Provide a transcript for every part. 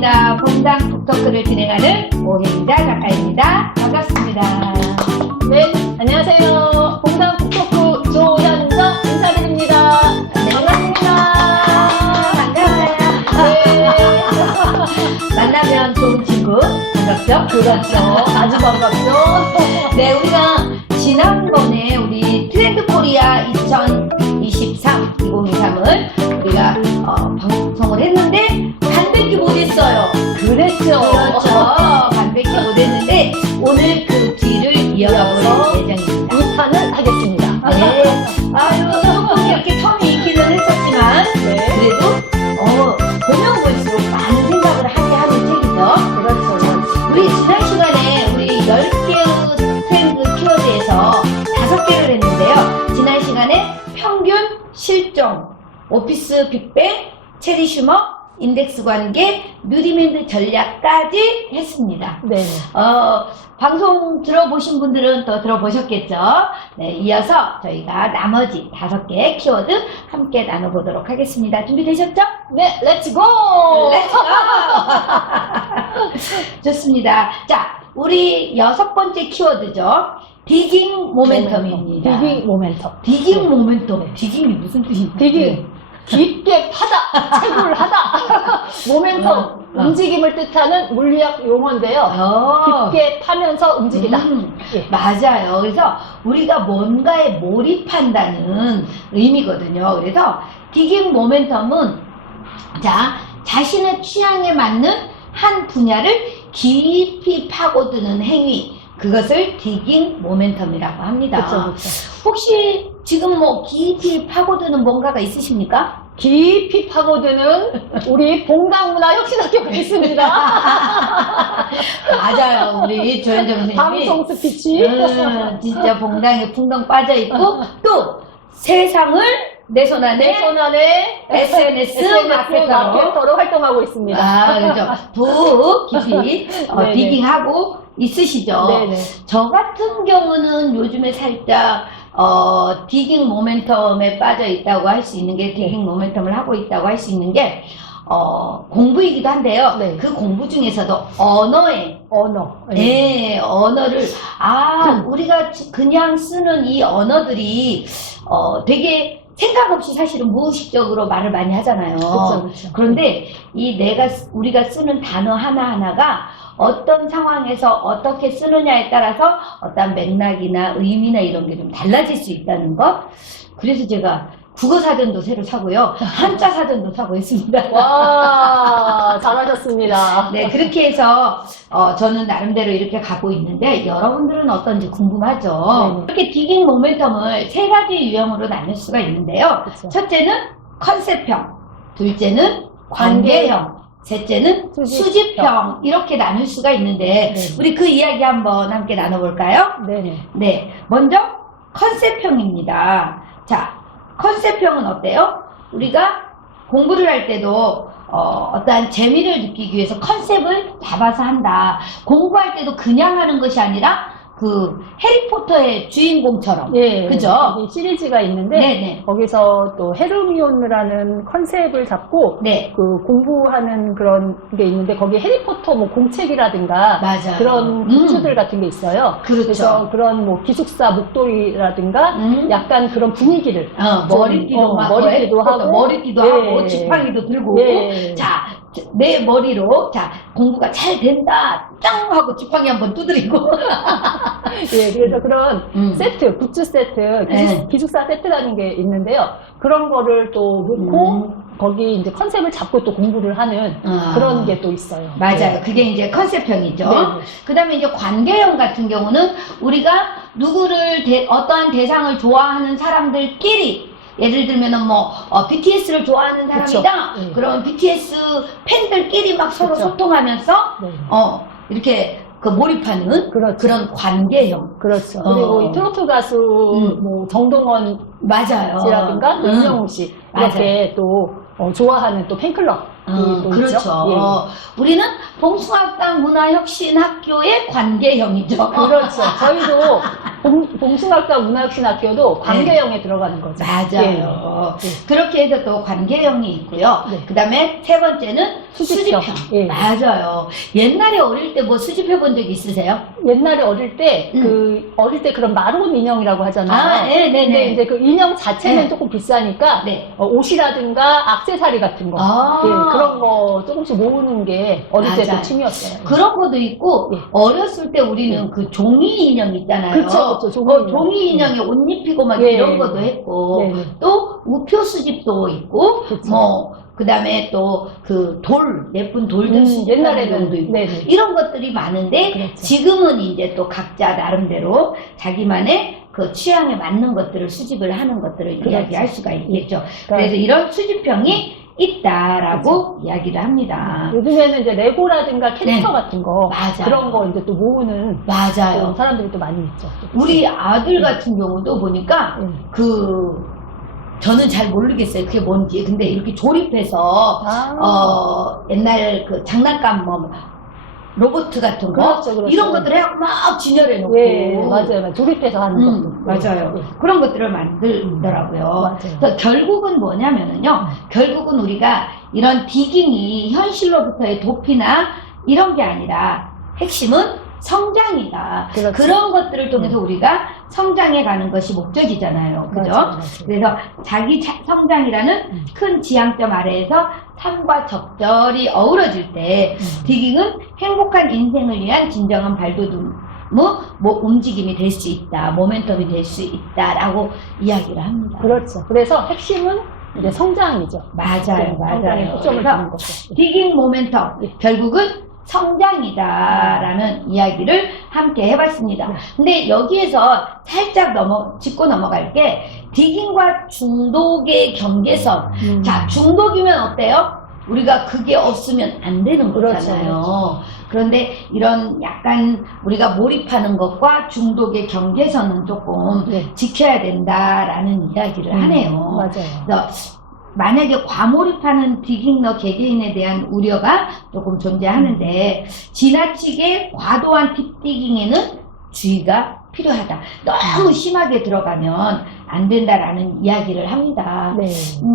반갑습니다. 봉당 북토크를 진행하는 오혜자 작가입니다. 반갑습니다. 네, 안녕하세요. 봉당 북토크 조현정 인사드립니다. 네, 반갑습니다. 반가워요. 네. 만나면 좋은 친구. 반갑죠? 그렇죠. 아주 반갑죠. 네, 우리가 지난번에 우리 트렌드 코리아 2023을 우리가 방송을 했는데 반백기 못했어요. 그랬죠. 그렇죠. 반백기 못했는데 오늘 그 뒤를 이어가 볼 예정입니다. 2탄을 하겠습니다. 네. 아유, 조금 이렇게 텀이 있기는 했었지만 네. 그래도 보면 볼수록 많은 생각을 하게 하는 책이죠. 그렇죠. 우리 지난 시간에 우리 10개의 트렌드 키워드에서 5개를 했는데요. 지난 시간에 평균, 실종, 오피스 빅뱅, 체리 슈머, 인덱스 관계, 누리맨드 전략까지 했습니다. 네. 방송 들어보신 분들은 또 들어보셨겠죠? 네, 이어서 저희가 나머지 5개의 키워드 함께 나눠보도록 하겠습니다. 준비되셨죠? 네, 렛츠고! 렛츠고! 좋습니다. 자, 우리 6번째 키워드죠. 디깅 모멘텀입니다. 디깅 모멘텀. 디깅 모멘텀. 디깅이 무슨 뜻인가요? 디깅. 깊게 파다, 채굴을 하다. 모멘텀, 움직임을 뜻하는 물리학 용어인데요. 깊게 파면서 움직이다. 예. 맞아요. 그래서 우리가 뭔가에 몰입한다는 의미거든요. 그래서 디깅 모멘텀은 자신의 취향에 맞는 한 분야를 깊이 파고드는 행위, 그것을 디깅 모멘텀이라고 합니다. 그렇죠. 혹시 지금 뭐 깊이 파고드는 뭔가가 있으십니까? 깊이 파고드는 우리 봉당문화혁신학교가 있습니다. 맞아요. 우리 조현정 선생님이 방송 스피치. 진짜 봉당에 풍덩 빠져있고 또 세상을 내 손 안에 SNS 마케터로 활동하고 있습니다. 아, 그렇죠. 더 깊이 디깅하고 있으시죠. 네네. 저 같은 경우는 요즘에 살짝 디깅 모멘텀에 빠져 있다고 할 수 있는 게, 디깅 모멘텀을 하고 있다고 할 수 있는 게 공부이기도 한데요. 네. 그 공부 중에서도 언어. 네, 언어를 우리가 그냥 쓰는 이 언어들이 되게 생각 없이 사실은 무의식적으로 말을 많이 하잖아요. 그쵸. 그런데 우리가 쓰는 단어 하나하나가 어떤 상황에서 어떻게 쓰느냐에 따라서 어떤 맥락이나 의미나 이런 게 좀 달라질 수 있다는 것. 그래서 제가 국어 사전도 새로 사고요. 한자 사전도 사고 있습니다. 와, 잘하셨습니다. 네, 그렇게 해서 저는 나름대로 이렇게 가고 있는데 여러분들은 어떤지 궁금하죠. 이렇게 디깅 모멘텀을 3가지 유형으로 나눌 수가 있는데요. 그쵸. 첫째는 컨셉형, 둘째는 관계형, 셋째는 수집형, 이렇게 나눌 수가 있는데 우리 그 이야기 한번 함께 나눠볼까요? 네, 먼저 컨셉형입니다. 자, 컨셉형은 어때요? 우리가 공부를 할 때도 어떠한 재미를 느끼기 위해서 컨셉을 잡아서 한다. 공부할 때도 그냥 하는 것이 아니라 그 해리포터의 주인공처럼. 그죠? 여기 시리즈가 있는데 네네. 거기서 또 헤르미온느라는 컨셉을 잡고 네. 그 공부하는 그런 게 있는데 거기 해리포터 뭐 공책이라든가 맞아요. 그런 굿즈들 같은 게 있어요. 그렇죠. 그래서 그런 뭐 기숙사 목도리라든가 약간 그런 분위기를 머리띠도 머리띠도 하고 지팡이도 들고 자, 내 머리로 공부가 잘 된다 짱 하고 지팡이 한번 두드리고 그래서 그런 세트, 굿즈 세트, 기숙사 세트라는 게 있는데요. 그런 거를 또 놓고 거기 이제 컨셉을 잡고 또 공부를 하는 그런 게 또 있어요. 맞아요. 그게 이제 컨셉형이죠. 그 다음에 이제 관계형 같은 경우는 우리가 누구를 어떠한 대상을 좋아하는 사람들끼리, 예를 들면은 BTS를 좋아하는 사람이다. 그러면 BTS 팬들끼리 막 서로 소통하면서 이렇게 몰입하는 그런 관계형. 그렇죠. 그리고 이 트로트 가수 뭐 정동원 씨라든가 임영웅 씨 이렇게 또 좋아하는 또 팬클럽 또 그렇죠. 있죠. 우리는 봉숭아학당 문화혁신학교의 관계형이죠. 그렇죠. 저희도 봉숭아학과 문화혁신학교도 관계형에 들어가는 거죠. 맞아요. 네. 그렇게 해서 또 관계형이 있고요. 네. 그 다음에 세 번째는 수집형. 예. 맞아요. 옛날에 어릴 때 뭐 수집해 본 적 있으세요? 옛날에 어릴 때 어릴 때 그런 마론 인형이라고 하잖아요. 네네네. 근데 이제 그 인형 자체는 네. 조금 비싸니까 네. 옷이라든가 액세서리 같은 거 아. 그런 거 조금씩 모으는 게 어릴 때 맞아요. 그 취미였어요. 그런 것도 있고, 예. 어렸을 때 우리는 그 종이 인형 있잖아요. 그쵸, 종이 인형. 종이 인형에 옷 입히고 막 예. 이런 것도 했고, 네네. 또 우표 수집도 있고, 그쵸. 그 다음에 또 그 예쁜 돌들 수집하는 옛날에는 경우도 있고, 네네. 이런 것들이 많은데, 그렇죠. 지금은 이제 또 각자 나름대로 자기만의 그 취향에 맞는 것들을 수집을 하는 것들을 그렇죠. 이야기할 수가 있겠죠. 그러니까 그래서 이런 수집형이 있다라고 이야기를 합니다. 요즘에는 이제 레고라든가 캐릭터 네. 같은 거 맞아요. 그런 거 이제 또 모으는 맞아요. 그런 사람들이 또 많이 있죠. 우리 아들 같은 경우도 보니까 저는 잘 모르겠어요. 그게 뭔지. 근데 이렇게 조립해서 옛날 그 장난감 로봇 같은 거 그렇죠, 그렇죠. 이런 것들 해갖고 막 진열해 놓고 예, 맞아요. 조립해서 하는 것도 맞아요. 그런 것들을 만들더라고요. 맞아요. 그래서 결국은 뭐냐면은요. 결국은 우리가 이런 디깅이 현실로부터의 도피나 이런 게 아니라 핵심은 성장이다. 그렇죠. 그런 것들을 통해서 우리가 성장해 가는 것이 목적이잖아요. 그죠? 맞아요. 그래서 자기 성장이라는 큰 지향점 아래에서 삶과 적절히 어우러질 때 디깅은 행복한 인생을 위한 진정한 발돋움 움직임이 될 수 있다. 모멘텀이 될 수 있다라고 이야기를 합니다. 그렇죠. 그래서 핵심은 이제 성장이죠. 맞아요. 성장에 맞아요. 초점을 그래서 두는 거죠. 디깅 모멘텀 결국은 성장이다라는 이야기를 함께 해봤습니다. 근데 여기에서 살짝 짚고 넘어갈 게 디깅과 중독의 경계선. 자, 중독이면 어때요? 우리가 그게 없으면 안 되는 거잖아요. 그렇죠. 그런데 이런 약간 우리가 몰입하는 것과 중독의 경계선은 조금 지켜야 된다라는 이야기를 하네요. 맞아요. 그래서 만약에 과몰입하는 디깅러 개개인에 대한 우려가 조금 존재하는데 지나치게 과도한 딥디깅에는 주의가 필요하다. 너무 심하게 들어가면 안 된다라는 이야기를 합니다. 네.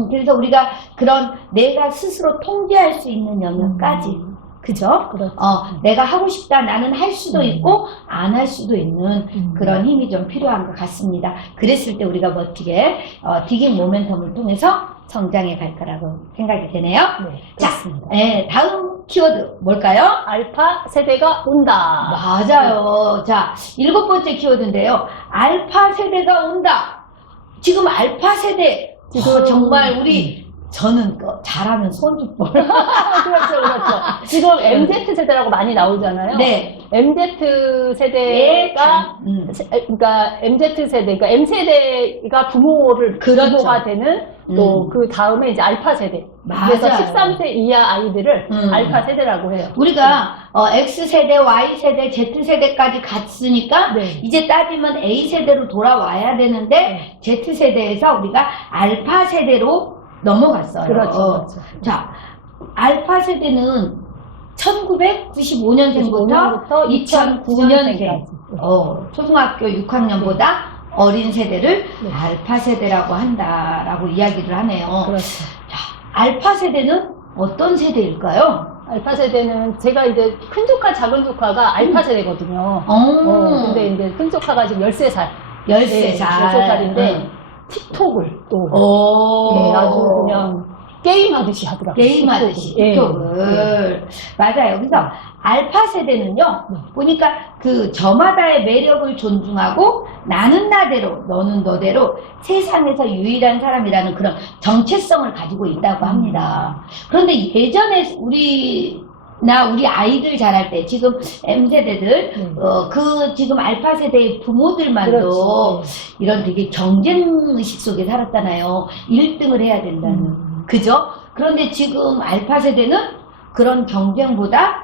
그래서 우리가 그런 내가 스스로 통제할 수 있는 영역까지 그죠? 그렇죠. 내가 하고 싶다 나는 할 수도 있고 안 할 수도 있는 그런 힘이 좀 필요한 것 같습니다. 그랬을 때 우리가 멋지게 디깅 모멘텀을 통해서 성장해 갈 거라고 생각이 되네요. 네, 자, 그렇습니다. 다음 키워드 뭘까요? 알파 세대가 온다. 맞아요. 자, 7번째 키워드인데요. 알파 세대가 온다. 지금 알파 세대 지금 정말 저는 잘하면 손짓볼. 그렇죠. 지금 MZ 세대라고 많이 나오잖아요. 네. MZ 세대가 그러니까 MZ 세대, 그러니까 M 세대가 부모를 그렇죠. 부모가 되는 또 그 다음에 이제 알파 세대. 맞아요. 그래서 13세 이하 아이들을 알파 세대라고 해요. 우리가 X 세대, Y 세대, Z 세대까지 갔으니까 네. 이제 따지면 A 세대로 돌아와야 되는데 Z 세대에서 우리가 알파 세대로 넘어갔어요. 그렇죠. 자, 알파 세대는 1995년생부터 2009년생 초등학교 6학년보다 어린 세대를 알파 세대라고 한다라고 이야기를 하네요. 그렇죠. 자, 알파 세대는 어떤 세대일까요? 알파 세대는 제가 이제 큰 조카, 작은 조카가 알파 세대거든요. 근데 이제 큰 조카가 지금 13살. 13살인데 틱톡을 또 아주 그냥 게임하듯이 하더라고요. 게임하듯이 틱톡을. 맞아요. 그래서 알파 세대는요, 보니까 그 저마다의 매력을 존중하고 나는 나대로, 너는 너대로 세상에서 유일한 사람이라는 그런 정체성을 가지고 있다고 합니다. 그런데 예전에 우리 아이들 자랄 때, 지금 M세대들, 지금 알파 세대의 부모들만도 그렇죠. 이런 되게 경쟁의식 속에 살았잖아요. 1등을 해야 된다는. 그죠? 그런데 지금 알파 세대는 그런 경쟁보다,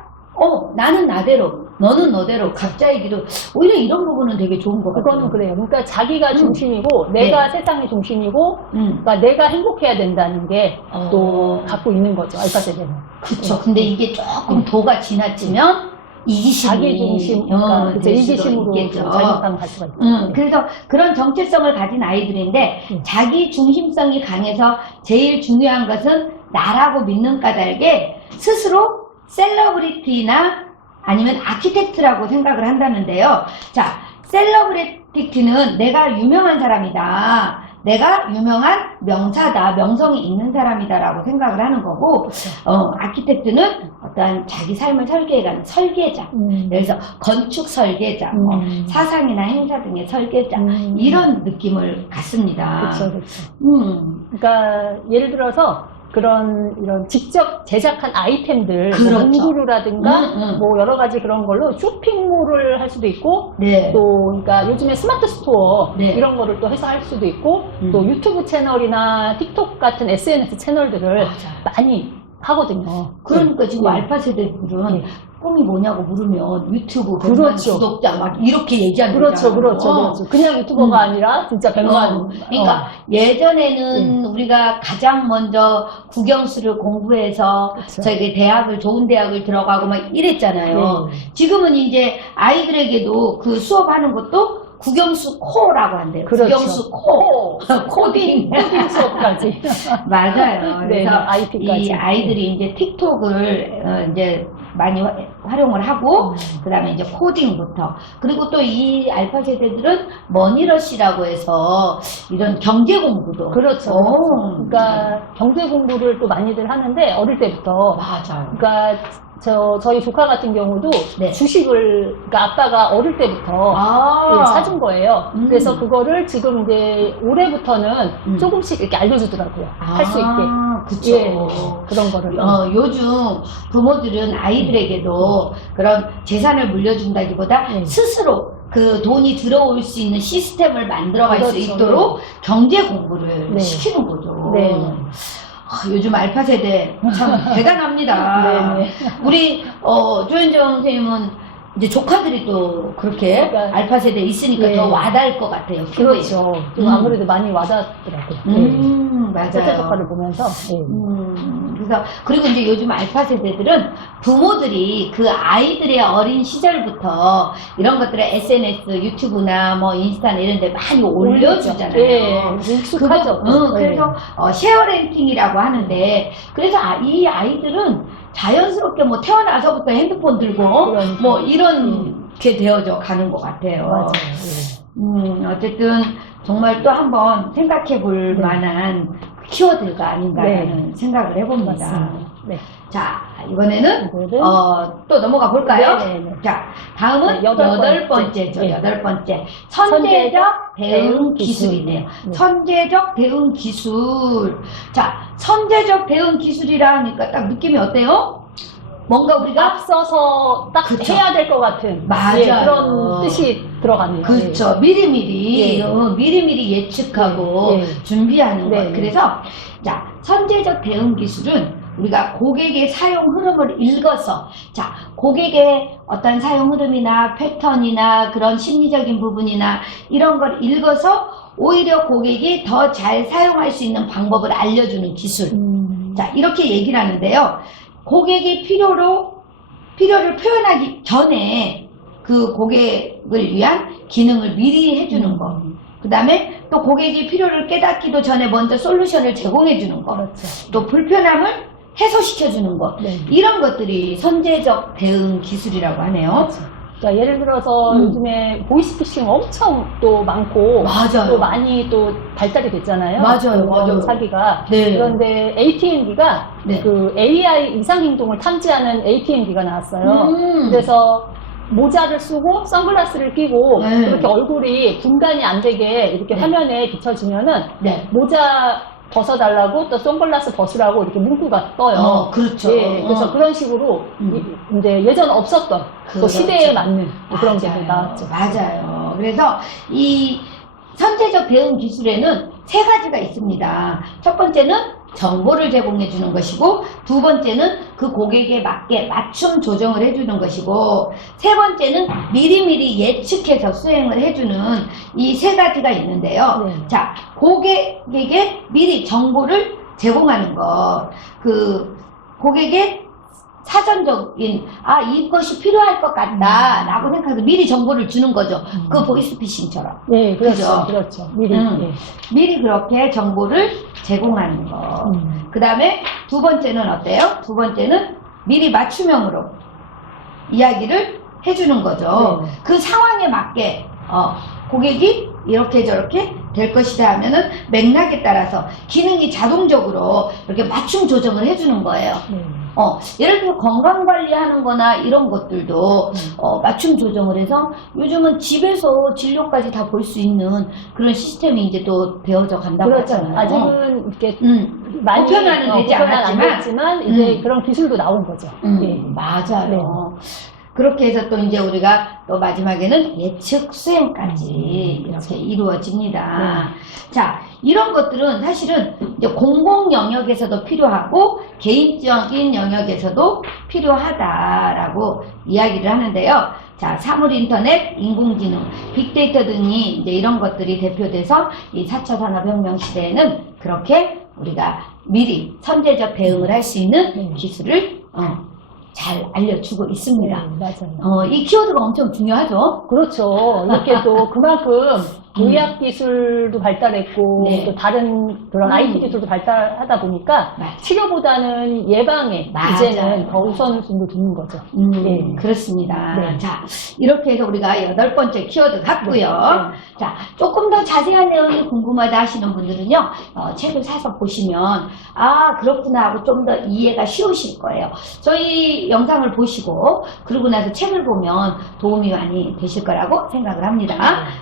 나는 나대로, 너는 너대로, 각자의 길을, 오히려 이런 부분은 되게 좋은 것 같아요. 그거는 그래요. 그러니까 자기가 중심이고, 내가 세상의 중심이고, 그러니까 내가 행복해야 된다는 게 또 갖고 있는 거죠, 알파 세대는. 그쵸. 근데 이게 조금 도가 지나치면 이기심이 자기 중심, 그러니까 될 수도 이기심으로 있겠죠. 잘못하면 갈 수가 있죠. 그래서 그런 정체성을 가진 아이들인데 자기 중심성이 강해서 제일 중요한 것은 나라고 믿는 까닭에 스스로 셀러브리티나 아니면 아키텍트라고 생각을 한다는데요. 자, 셀러브리티는 내가 유명한 사람이다. 내가 유명한 명사다, 명성이 있는 사람이다라고 생각을 하는 거고, 아키텍트는 어떤 자기 삶을 설계해가는 설계자, 그래서 건축 설계자, 뭐 사상이나 행사 등의 설계자, 이런 느낌을 갖습니다. 그렇죠, 그렇죠. 그러니까 예를 들어서 이런 직접 제작한 아이템들, 그렇죠. 뭐 공구루라든가 뭐 여러 가지 그런 걸로 쇼핑몰을 할 수도 있고, 네. 또 그러니까 요즘에 스마트 스토어 네. 이런 거를 또 해서 할 수도 있고, 또 유튜브 채널이나 틱톡 같은 SNS 채널들을 맞아요. 많이 하거든요. 그러니까 지금 네. 알파 세대들은 네. 꿈이 뭐냐고 물으면 유튜브 100만 그렇죠. 구독자 막 이렇게 얘기하는 그렇죠, 거잖아요. 그렇죠, 그렇죠. 그냥 유튜버가 아니라 진짜 100만. 그러니까 예전에는 우리가 가장 먼저 국영수를 공부해서 그렇죠. 저기 좋은 대학을 들어가고 막 이랬잖아요. 네. 지금은 이제 아이들에게도 그 수업하는 것도 국영수 코라고 한대요. 그렇죠. 국영수 코. 코딩. 코딩 수업까지. 맞아요. 네, 그래서 IP까지. 이 아이들이 이제 틱톡을 이제 많이 활용을 하고 그다음에 이제 코딩부터 그리고 또 이 알파 세대들은 머니러시라고 해서 이런 경제 공부도 그렇죠. 그러니까 경제 공부를 또 많이들 하는데 어릴 때부터. 맞아요. 그러니까 저희 조카 같은 경우도 네. 주식을 그러니까 아빠가 어릴 때부터 예, 사준 거예요. 그래서 그거를 지금 이제 올해부터는 조금씩 이렇게 알려주더라고요. 할 수 있게. 그쵸. 예, 그런 거를. 요즘 부모들은 아이들에게도 그런 재산을 물려준다기보다 네. 스스로 그 돈이 들어올 수 있는 시스템을 만들어갈 수 그렇죠. 있도록 경제 공부를 네. 시키는 거죠. 네. 요즘 알파 세대 참 대단합니다. 네네. 우리 조현정 선생님은 이제 조카들이 또 그렇게 그러니까, 알파 세대에 있으니까 네. 더 와닿을 것 같아요. 그렇죠. 좀 아무래도 많이 와닿더라고요. 맞아요. 첫째 조카를 보면서. 네. 그래서 그리고 이제 요즘 알파 세대들은 부모들이 그 아이들의 어린 시절부터 이런 것들을 SNS, 유튜브나 뭐 인스타나 이런 데 많이 올려주잖아요. 네, 익숙하죠. 그래서 쉐어renting이라고 하는데 그래서 이 아이들은 자연스럽게 뭐 태어나서부터 핸드폰 들고 그러니까. 뭐 이렇게 되어져 가는 것 같아요. 맞아요. 어쨌든 정말 또 한번 생각해 볼 만한 키워드가 아닌가라는 생각을 해봅니다. 맞습니다. 네. 자, 이번에는 이거는 또 넘어가 볼까요? 네네네. 자, 다음은 네, 여덟 번째죠. 네. 8번째. 선제적 대응 기술이네요. 네. 선제적 대응 기술. 자, 선제적 대응 기술이라 하니까 딱 느낌이 어때요? 뭔가 우리가 앞서서 딱 그쵸. 해야 될 것 같은 맞아요. 예, 그런 뜻이 들어갑니다. 그렇죠. 미리미리 예. 미리미리 예측하고 예. 준비하는 네. 것. 그래서 자, 선제적 대응 기술은 우리가 고객의 사용 흐름을 읽어서 자, 고객의 어떤 사용 흐름이나 패턴이나 그런 심리적인 부분이나 이런 걸 읽어서 오히려 고객이 더 잘 사용할 수 있는 방법을 알려주는 기술. 자, 이렇게 얘기를 하는데요. 고객이 필요를 표현하기 전에 그 고객을 위한 기능을 미리 해주는 거. 그 다음에 또 고객이 필요를 깨닫기도 전에 먼저 솔루션을 제공해주는 거. 그렇죠. 또 불편함을 해소시켜주는 것. 네. 이런 것들이 선제적 대응 기술이라고 하네요. 그렇죠. 그러니까 예를 들어서 요즘에 보이스피싱 엄청 또 많고 맞아요. 또 많이 또 발달이 됐잖아요. 맞아요, 그런 맞아요. 사기가. 네. 그런데 ATM기가 네. 그 AI 이상 행동을 탐지하는 ATM기가 나왔어요. 음. 그래서 모자를 쓰고 선글라스를 끼고 네. 그렇게 얼굴이 분간이 안 되게 이렇게 네. 화면에 비춰지면은 네. 모자 벗어달라고 또 선글라스 벗으라고 이렇게 문구가 떠요. 그렇죠. 예, 그래서 그런 식으로 이제 예전 없었던 또 그렇죠. 시대에 맞는 그런 게 맞아요. 나왔죠. 맞아요. 그래서 이 선제적 대응 기술에는 세 가지가 있습니다. 첫 번째는 정보를 제공해 주는 것이고, 두 번째는 그 고객에 맞게 맞춤 조정을 해주는 것이고, 세 번째는 미리미리 예측해서 수행을 해주는 이 세 가지가 있는데요. 네. 자, 고객에게 미리 정보를 제공하는 것. 그 고객의 사전적인 이것이 필요할 것 같다라고 생각해서 미리 정보를 주는 거죠. 그 보이스피싱처럼. 네, 그렇죠. 그죠? 그렇죠. 미리. 예. 미리 그렇게 정보를 제공하는 거. 그 다음에 두 번째는 어때요? 두 번째는 미리 맞춤형으로 이야기를 해주는 거죠. 네. 그 상황에 맞게 고객이 이렇게 저렇게 될 것이다 하면은 맥락에 따라서 기능이 자동적으로 이렇게 맞춤 조정을 해주는 거예요. 네. 예를 들어 건강관리하는 거나 이런 것들도 맞춤 조정을 해서 요즘은 집에서 진료까지 다 볼 수 있는 그런 시스템이 이제 또 되어져 간다고 그렇죠. 하잖아요. 아직은 이렇게 많이 보편화는 되지 않았지만 이제 그런 기술도 나온 거죠. 예. 맞아요. 네. 그렇게 해서 또 이제 우리가 또 마지막에는 예측 수행까지 이렇게 이루어집니다. 자, 이런 것들은 사실은 이제 공공 영역에서도 필요하고 개인적인 영역에서도 필요하다라고 이야기를 하는데요. 자, 사물인터넷, 인공지능, 빅데이터 등이 이제 이런 것들이 대표돼서 이 4차 산업혁명 시대에는 그렇게 우리가 미리 선제적 대응을 할 수 있는 기술을 잘 알려주고 있습니다. 맞아요. 이 키워드가 엄청 중요하죠. 그렇죠. 이렇게 또 그만큼 의학 기술도 발달했고 네. 또 다른 그런 IT 기술도 발달하다 보니까 맞아. 치료보다는 예방에 맞아요. 이제는 더 우선순위를 두는 거죠. 네. 그렇습니다. 네. 자, 이렇게 해서 우리가 8번째 키워드 갔고요. 네. 자, 조금 더 자세한 내용이 궁금하다 하시는 분들은요, 책을 사서 보시면, 그렇구나 하고 좀 더 이해가 쉬우실 거예요. 저희 영상을 보시고, 그러고 나서 책을 보면 도움이 많이 되실 거라고 생각을 합니다.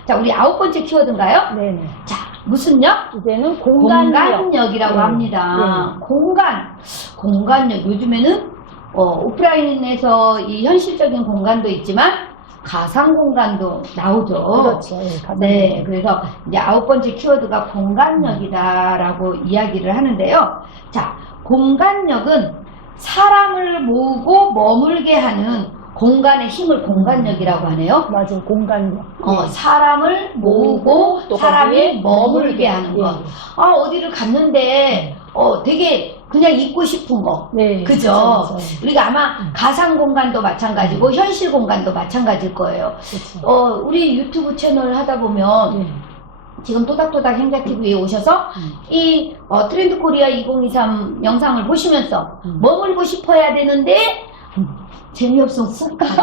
자, 우리 9번째 키워드인가요? 네네. 자, 무슨 역? 이제는 공간력. 공간력이라고 네. 합니다. 공간력. 요즘에는 오프라인에서 이 현실적인 공간도 있지만 가상 공간도 나오죠. 그렇죠. 네, 그래서 이제 9번째 키워드가 공간력이다라고 이야기를 하는데요. 자, 공간력은 사람을 모으고 머물게 하는 공간의 힘을 공간력이라고 하네요. 맞아요. 공간력. 사람을 모으고 또 사람이 거기에 머물게 하는 거. 예. 어디를 갔는데 되게 그냥 있고 싶은 거. 네. 그죠? 그렇죠. 우리가 아마 가상 공간도 마찬가지고 현실 공간도 마찬가지일 거예요. 그렇죠. 우리 유튜브 채널 하다 보면 지금 또닥또닥 행자TV에 오셔서 이 트렌드 코리아 2023 영상을 보시면서 머물고 싶어야 되는데 재미없으면 쑥 가죠.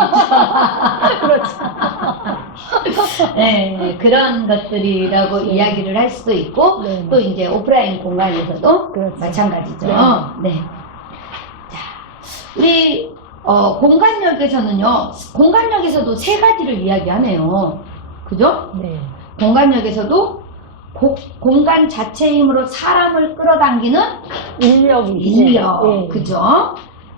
그렇죠. 네, 그런 것들이라고 이야기를 할 수도 있고, 또 이제 오프라인 공간에서도 그렇죠. 마찬가지죠. 네. 자, 우리, 공간력에서도 세 가지를 이야기하네요. 그죠? 네. 공간력에서도 공간 자체의 힘으로 사람을 끌어당기는 인력. 네. 그죠?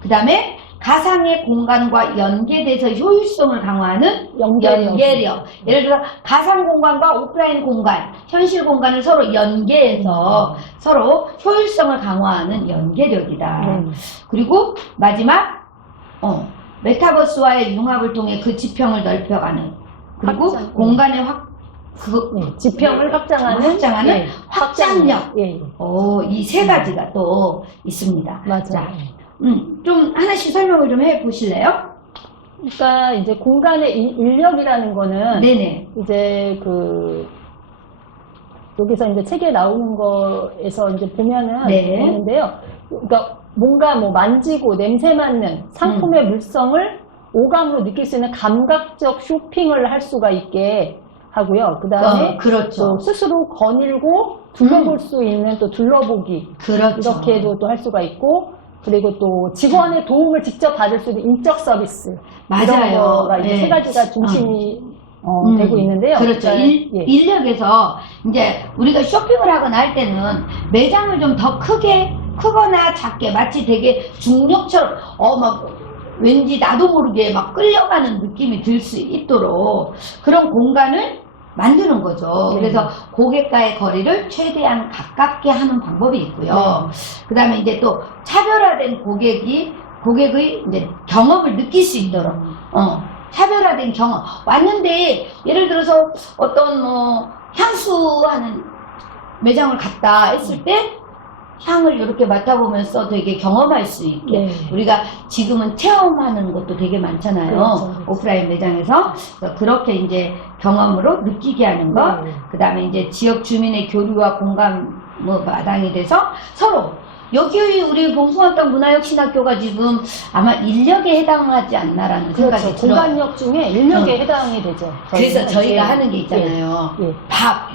그 다음에 가상의 공간과 연계돼서 효율성을 강화하는 연계력. 예를 들어 가상 공간과 오프라인 공간, 현실 공간을 서로 연계해서 서로 효율성을 강화하는 연계력이다. 그리고 마지막 메타버스와의 융합을 통해 그 지평을 넓혀가는, 그리고 공간의 지평을 확장하는 확장력. 예. 이 세 가지가 또 있습니다. 맞아요. 자, 좀 하나씩 설명을 좀 해보실래요? 그러니까 이제 공간의 인력이라는 거는 네네. 이제 여기서 이제 책에 나오는 거에서 이제 보면은 되는데요. 그러니까 뭔가 만지고 냄새 맡는 상품의 물성을 오감으로 느낄 수 있는 감각적 쇼핑을 할 수가 있게 하고요. 그 다음에 그렇죠. 스스로 거닐고 둘러볼 수 있는 또 둘러보기. 그렇죠. 이렇게도 또 할 수가 있고, 그리고 또 직원의 도움을 직접 받을 수 있는 인적 서비스. 맞아요. 이런 거가 이제 세 가지가 중심이 되고 있는데요. 그렇죠. 그러니까, 인력에서 이제 우리가 쇼핑을 하거나 할 때는 매장을 좀 더 크거나 작게, 마치 되게 중력처럼 왠지 나도 모르게 막 끌려가는 느낌이 들 수 있도록 그런 공간을 만드는 거죠. 그래서 고객과의 거리를 최대한 가깝게 하는 방법이 있고요. 그 다음에 이제 또 차별화된 고객의 이제 경험을 느낄 수 있도록, 차별화된 경험. 왔는데, 예를 들어서 어떤 향수하는 매장을 갔다 했을 때, 향을 이렇게 맡아보면서 되게 경험할 수 있게 네. 우리가 지금은 체험하는 것도 되게 많잖아요. 그렇죠. 오프라인 매장에서. 그래서 그렇게 이제 경험으로 느끼게 하는 것. 네. 그 다음에 이제 지역 주민의 교류와 공감 마당이 돼서 서로 여기 우리 봉숭아땅 문화혁신학교가 지금 아마 인력에 해당하지 않나라는 그렇죠. 생각이 들어요. 공간력 중에 인력에 해당이 되죠. 그래서 저희가 이제, 하는 게 있잖아요. 예. 밥.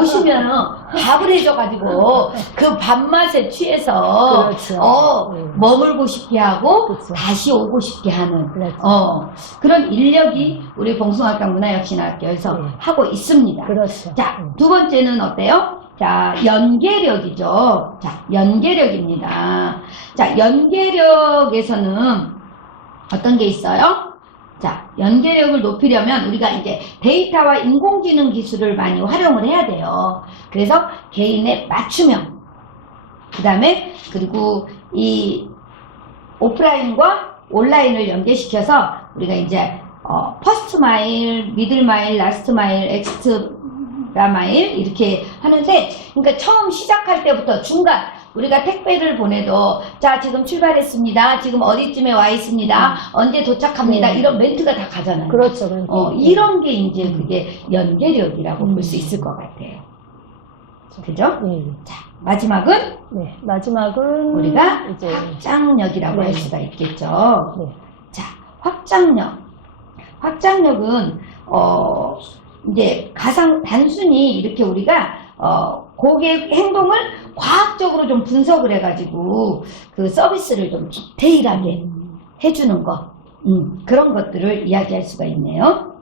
오시면 밥을 해줘가지고 그 밥맛에 취해서 그렇죠. 머물고 싶게 하고 그렇죠. 다시 오고 싶게 하는 그렇죠. 그런 인력이 우리 봉숭아땅 문화혁신학교에서 네. 하고 있습니다. 그렇죠. 자, 두 번째는 어때요? 자, 연계력이죠. 자, 연계력입니다. 자, 연계력에서는 어떤 게 있어요? 자, 연계력을 높이려면 우리가 이제 데이터와 인공지능 기술을 많이 활용을 해야 돼요. 그래서 개인의 맞춤형, 그 다음에 그리고 이 오프라인과 온라인을 연계시켜서 우리가 이제 퍼스트 마일, 미들 마일, 라스트 마일, 엑스트라 마일 이렇게 하는데, 그러니까 처음 시작할 때부터 중간 우리가 택배를 보내도 자 지금 출발했습니다. 지금 어디쯤에 와 있습니다. 언제 도착합니다. 네. 이런 멘트가 다 가잖아요. 그렇죠. 그렇죠. 이런 게 이제 그게 연계력이라고 볼 수 있을 것 같아요. 그죠? 네. 자, 마지막은 네. 마지막은 우리가 이제 확장력이라고 네. 할 수가 있겠죠. 네. 자, 확장력. 확장력은 이제 가장 단순히 이렇게 우리가 고객 행동을 과학적으로 좀 분석을 해가지고 그 서비스를 좀 디테일하게 해주는 거, 그런 것들을 이야기할 수가 있네요.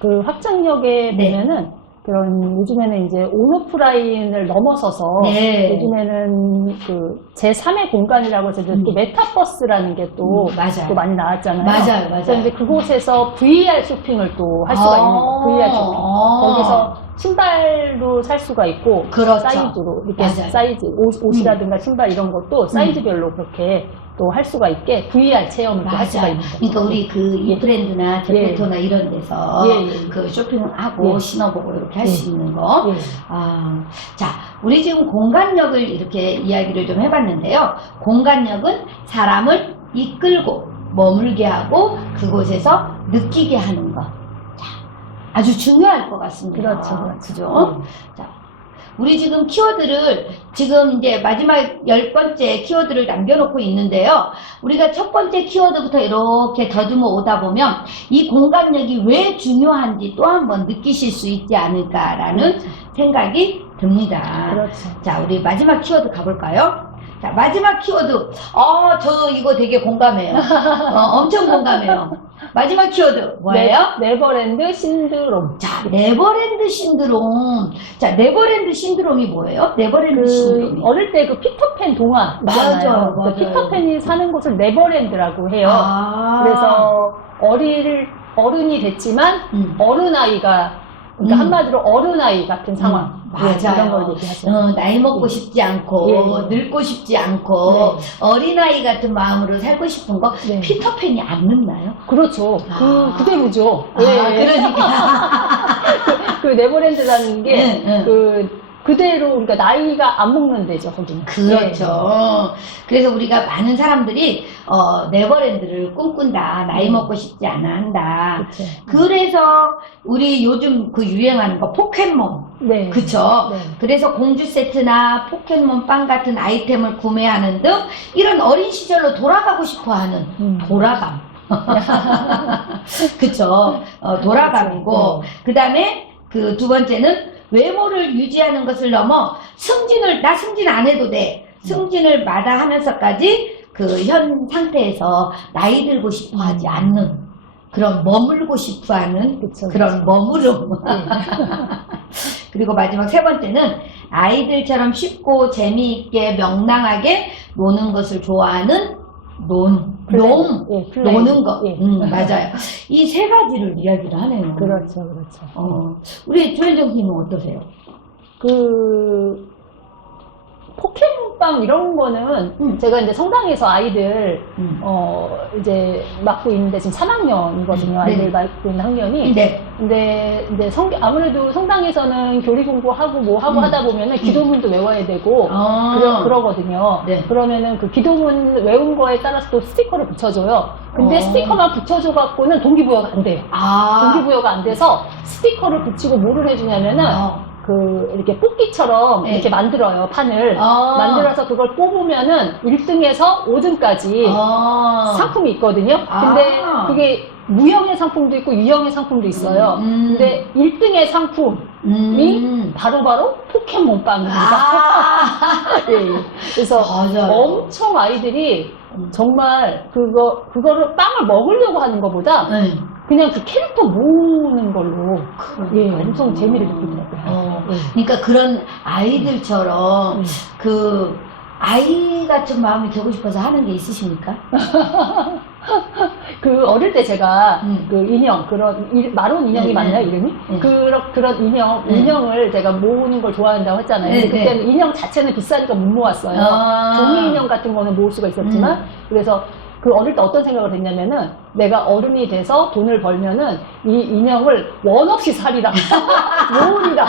그 확장력에 네. 보면은 그런 요즘에는 이제 온오프라인을 넘어서서 네. 요즘에는 그 제3의 공간이라고 해서 이제 또 메타버스라는 게 또 맞아요. 또 많이 나왔잖아요. 맞아요, 맞아요. 그래서 이제 그곳에서 VR 쇼핑을 또 할 수가 있는 거예요. VR 쇼핑. 거기서 신발도 살 수가 있고 그렇죠. 사이즈로 이렇게 맞아요. 사이즈 옷이라든가 신발 이런 것도 사이즈별로 그렇게 또 할 수가 있게 VR 체험을 또 할 수가 있는 거죠. 그러니까 우리 그 이브랜드나 제페토나 이런 데서 예, 예. 그 쇼핑하고 예. 신어보고 이렇게 할 수 있는 거. 예. 자, 우리 지금 공간력을 이렇게 이야기를 좀 해봤는데요. 공간력은 사람을 이끌고 머물게 하고 그곳에서 느끼게 하는 것. 자, 아주 중요할 것 같습니다. 그렇죠, 그렇죠. 그죠? 자, 우리 지금 키워드를 지금 이제 마지막 10번째 키워드를 남겨놓고 있는데요. 우리가 첫 번째 키워드부터 이렇게 더듬어 오다 보면 이 공간력이 왜 중요한지 또 한 번 느끼실 수 있지 않을까라는 생각이 듭니다. 그렇죠. 자, 우리 마지막 키워드 가볼까요? 자, 마지막 키워드. 저 이거 되게 공감해요. 엄청 공감해요. 마지막 키워드 뭐예요? 네버랜드 신드롬. 자, 네버랜드 신드롬. 자, 네버랜드 신드롬이 뭐예요? 네버랜드 신드롬이. 어릴 때 그 피터팬 동화 있잖아요. 맞아요. 그 피터팬이 사는 곳을 네버랜드라고 해요. 아. 그래서 어른이 됐지만 어른아이가 그러니까 한마디로 어른아이 같은 상황. 맞아요. 이런 걸 얘기하죠. 나이 먹고 싶지 않고 예. 늙고 싶지 않고 네. 어린아이 같은 마음으로 살고 싶은 거 네. 피터팬이 안 늙나요? 그렇죠. 그대로죠. 그러니까. 그 네버랜드라는 게 응. 그대로 그러니까 나이가 안 먹는 데죠, 거기는. 그렇죠. 그래서 우리가 많은 사람들이 네버랜드를 꿈꾼다. 나이 먹고 싶지 않아 한다. 그렇죠. 그래서 우리 요즘 그 유행하는 거 포켓몬. 네. 그쵸? 네. 그래서 공주 세트나 포켓몬 빵 같은 아이템을 구매하는 등 이런 어린 시절로 돌아가고 싶어 하는 돌아감. 그쵸? 돌아감이고, 그렇죠. 그 다음에 그 두 번째는 외모를 유지하는 것을 넘어 나 승진 안 해도 돼. 승진을 마다하면서까지 그 현 상태에서 나이 들고 싶어 하지 않는 그런 머물고 싶어 하는 그쵸, 그런 그쵸. 머무름. 그리고 마지막 세 번째는 아이들처럼 쉽고 재미있게 명랑하게 노는 것을 좋아하는 플레이. 노는 거. 예. 맞아요. 이 세 가지를 이야기를 하네요. 그렇죠, 그렇죠. 우리 조현정 선생님은 어떠세요? 포켓몬빵 이런 거는 제가 이제 성당에서 아이들 이제 맡고 있는데 지금 3학년이거든요. 아이들 맡고 있는 학년이. 네. 근데 이제 아무래도 성당에서는 교리 공부하고 뭐 하고 하다 보면은 기도문도 외워야 되고 그러거든요. 네. 그러면은 그 기도문 외운 거에 따라서 또 스티커를 붙여줘요. 근데 스티커만 붙여줘 갖고는 동기부여가 안 돼요. 동기부여가 안 돼서 스티커를 붙이고 뭐를 해주냐면은 이렇게 뽑기처럼 이렇게 만들어요, 판을. 만들어서 그걸 뽑으면은 1등에서 5등까지 상품이 있거든요. 근데 그게 무형의 상품도 있고 유형의 상품도 있어요. 근데 1등의 상품이 바로바로 포켓몬빵입니다. 예. 그래서 맞아요. 엄청 아이들이 정말 그거를 빵을 먹으려고 하는 것보다 그냥 그 캐릭터 모으는 걸로 엄청 재미를 느끼더라고요. 그러니까 그런 아이들처럼 그 아이 같은 마음이 되고 싶어서 하는 게 있으십니까? 그 어릴 때 제가 그 인형 마론 인형이 맞나요 이름이? 그런 인형을 제가 모으는 걸 좋아한다고 했잖아요. 근데 그때는 인형 자체는 비싸니까 못 모았어요. 종이 인형 같은 거는 모을 수가 있었지만 그래서 그 어릴 때 어떤 생각을 했냐면은 내가 어른이 돼서 돈을 벌면은 이 인형을 원 없이 살이라 모으리라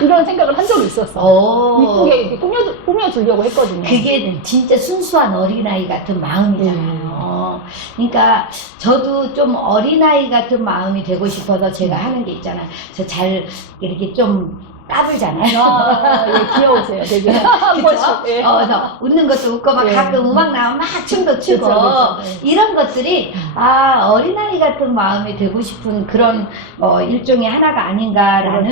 이런 생각을 한 적이 있었어. 이쁘게 이렇게 꾸며주려고 했거든요. 그게 진짜 순수한 어린아이 같은 마음이잖아요. 그러니까 저도 좀 어린아이 같은 마음이 되고 싶어서 제가 하는 게 있잖아요. 저 잘 이렇게 좀 까불잖아요. 예, 귀여우세요, 되게. 그쵸? 그래서 웃는 것도 웃고, 막 가끔 음악 나오면 막 춤도 추고, 이런 것들이, 어린아이 같은 마음이 되고 싶은 그런, 일종의 하나가 아닌가라는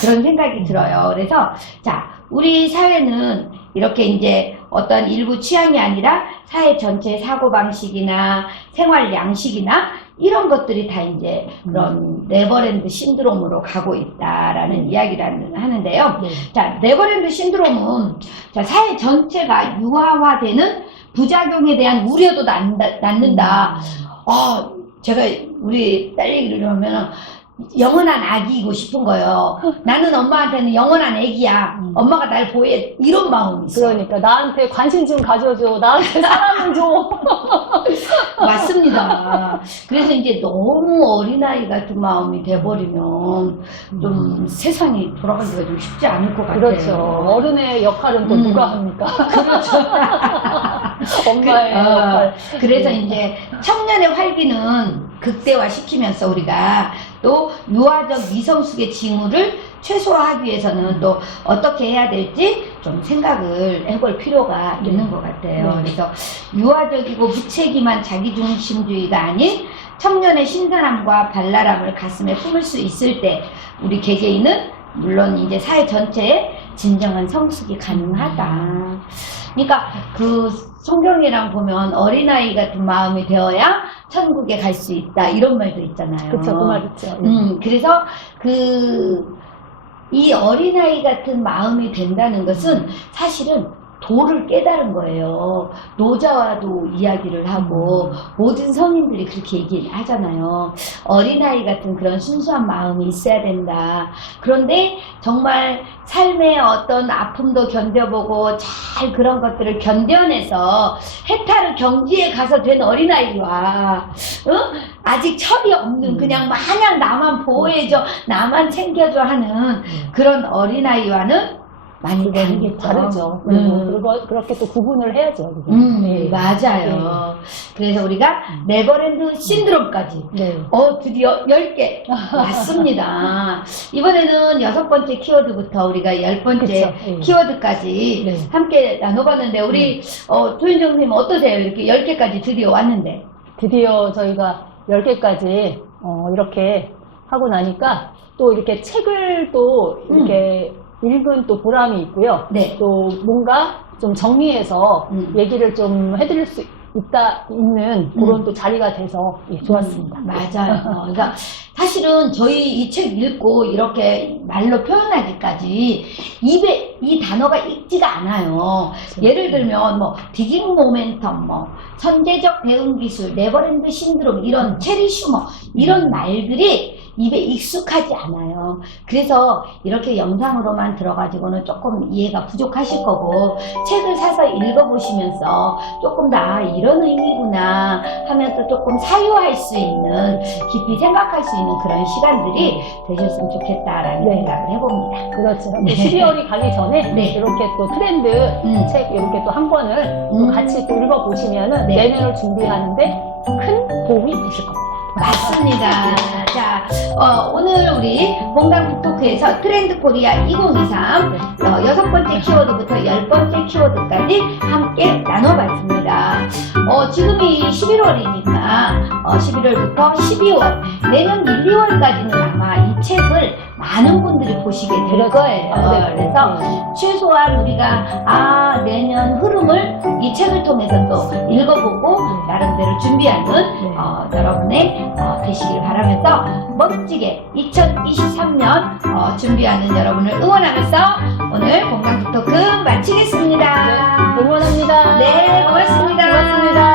그런 생각이 들어요. 그래서, 자, 우리 사회는 이렇게 이제 어떤 일부 취향이 아니라 사회 전체의 사고방식이나 생활 양식이나 이런 것들이 다 이제 그런 네버랜드 신드롬으로 가고 있다라는 이야기를 하는데요. 자, 네버랜드 신드롬은 자, 사회 전체가 유아화되는 부작용에 대한 우려도 낳는다. 제가 우리 딸 얘기를 하면 영원한 아기이고 싶은 거예요. 나는 엄마한테는 영원한 애기야. 엄마가 날 보호해. 이런 마음이 있어요. 그러니까 나한테 관심 좀 가져줘. 나한테 사랑을 줘. 맞습니다. 그래서 이제 너무 어린아이 같은 마음이 돼버리면 좀 세상이 돌아가기가 좀 쉽지 않을 것 같아요. 그렇죠. 어른의 역할은 또 누가 합니까? 그렇죠. 엄마의 역할. 그래서 이제 청년의 활기는 극대화시키면서 우리가 또 유아적 미성숙의 징후를 최소화하기 위해서는 또 어떻게 해야 될지 좀 생각을 해볼 필요가 있는 것 같아요. 그래서 유아적이고 무책임한 자기중심주의가 아닌 청년의 신선함과 발랄함을 가슴에 품을 수 있을 때 우리 개개인은 물론 이제 사회 전체에 진정한 성숙이 가능하다. 그러니까 그 성경이랑 보면 어린아이 같은 마음이 되어야 천국에 갈 수 있다 이런 말도 있잖아요. 그렇죠, 그 말 있죠. 그래서 이 어린아이 같은 마음이 된다는 것은 사실은 도를 깨달은 거예요. 노자와도 이야기를 하고 모든 성인들이 그렇게 얘기를 하잖아요. 어린아이 같은 그런 순수한 마음이 있어야 된다. 그런데 정말 삶의 어떤 아픔도 견뎌보고 잘 그런 것들을 견뎌내서 해탈을 경지에 가서 된 어린아이와 아직 철이 없는 그냥 마냥 나만 보호해줘 나만 챙겨줘 하는 그런 어린아이와는 많이 다르겠죠. 다르죠. 그렇게 또 구분을 해야죠. 맞아요. 그래서 우리가 네버랜드 신드롬까지 드디어 10개 맞습니다. 이번에는 6번째 키워드부터 우리가 10번째 키워드까지 함께 나눠봤는데 우리 조윤정 선생님 어떠세요? 이렇게 10개까지 드디어 왔는데. 드디어 저희가 10개까지 이렇게 하고 나니까 또 이렇게 책을 또 이렇게 읽은 또 보람이 있고요. 또 뭔가 좀 정리해서 얘기를 좀 해드릴 수 있는 그런 또 자리가 돼서 예, 좋았습니다. 맞아요. 그러니까 사실은 저희 이 책 읽고 이렇게 말로 표현하기까지 입에 이 단어가 익지가 않아요. 예를 들면 뭐 디깅 모멘텀, 뭐 선제적 대응 기술, 네버랜드 신드롬 이런 체리 슈머 이런 말들이 입에 익숙하지 않아요. 그래서 이렇게 영상으로만 들어가지고는 조금 이해가 부족하실 거고 책을 사서 읽어보시면서 조금 더 이런 의미구나 하면서 조금 사유할 수 있는 깊이 생각할 수 있는 그런 시간들이 되셨으면 좋겠다라는 생각을 해봅니다. 그렇죠. 12월이 가기 전에 네. 이렇게 또 트렌드 책 이렇게 또 한 권을 또 같이 또 읽어보시면은 네. 내년을 준비하는데 큰 도움이 되실 겁니다. 맞습니다. 자, 오늘 우리 본강 북토크에서 트렌드 코리아 2023 6번째 키워드부터 10번째 키워드까지 함께 나눠봤습니다. 지금이 11월이니까 11월부터 12월 내년 1, 2월까지는 아마 이 책을 많은 분들이 보시게 될 거예요. 그래서 최소한 우리가 내년 흐름을 이 책을 통해서 또 읽어보고 나름대로 준비하는 여러분의 되시길 바라면서 멋지게 2023년 준비하는 여러분을 응원하면서 오늘 건강 북토크 마치겠습니다. 응원합니다. 네, 고맙습니다. 고맙습니다.